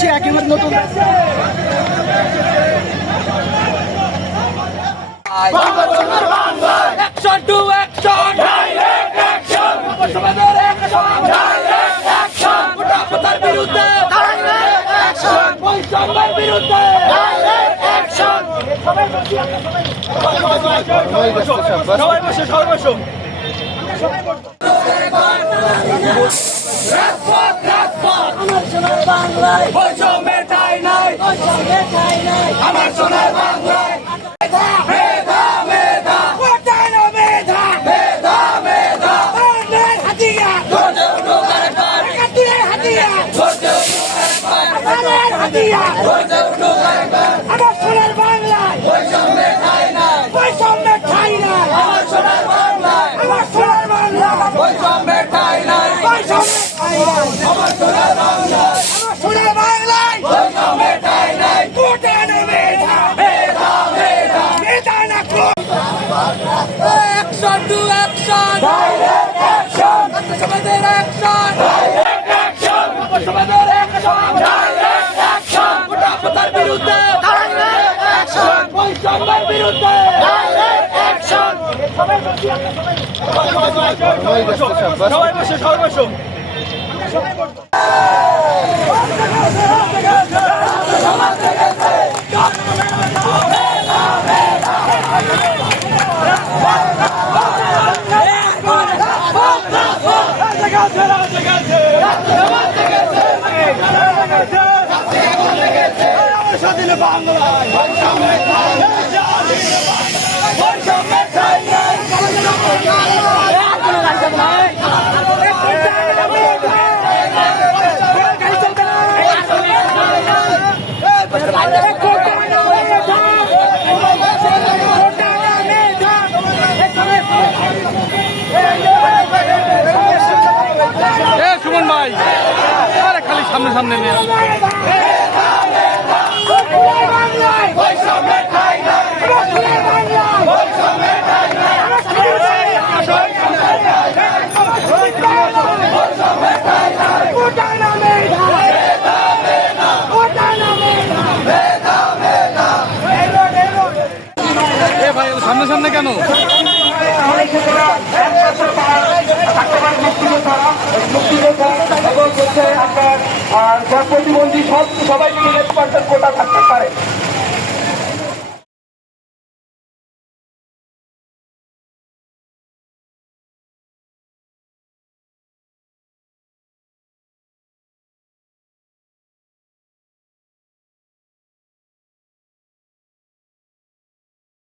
দিচ্ছি একেবারে নতুন Action to action! Direct action! সমাজের action! Direct action! গোটাপতার বিরুদ্ধে! Direct action! বৈষম্যের বিরুদ্ধে! Direct action! সবাই বসো রাজপথ আমার সোনার বাংলায় বৈষম্যের ঠাঁই নাই আমার সোনার বাংলায় মেধা মেধা কোটানো মেধা মেধা মেধা বাংলার হাতিয়ার ধরতে উঠো আরেকবার একাত্তরের হাতিয়ার ধরতে উঠো আরেকবার হাজারের হাতিয়ার ধরতে উঠো আরেকবার আমার সোনার বাংলায় বৈষম্যের ঠাঁই নাই বৈষম্যের ঠাঁই নাই আমার সোনার বাংলায় আমার সোনার বাংলায় বৈষম্যের ঠাঁই নাই বৈষম্যের ঠাঁই নাই আমার সোনার বাংলায় আমার সোনার বাংলায় বৈষম্যের ঠাঁই নাই কোটানো মেধা মেধা মেধা মেধা না coat Action to action! Direct action! সমাজের action! Direct action! সমাজের action! Direct action! গোটাপতার বিরুদ্ধে! Direct action! বৈষম্যের বিরুদ্ধে! Direct action! সবাই বসো স্বাধীন বাংলায় বৈষম্যের ঠাঁই নাই সুমন ভাই আরে খালি সামনে সামনে নিয়ে বৈষম্যের ঠাঁই নাই বৈষম্যের ঠাঁই নাই কোটানো মেধা কোটানো মেধা এ ভাই সামনে সামনে কেন প্রতিবন্ধী সবাই মিলে 1% কোটা থাকতে পারে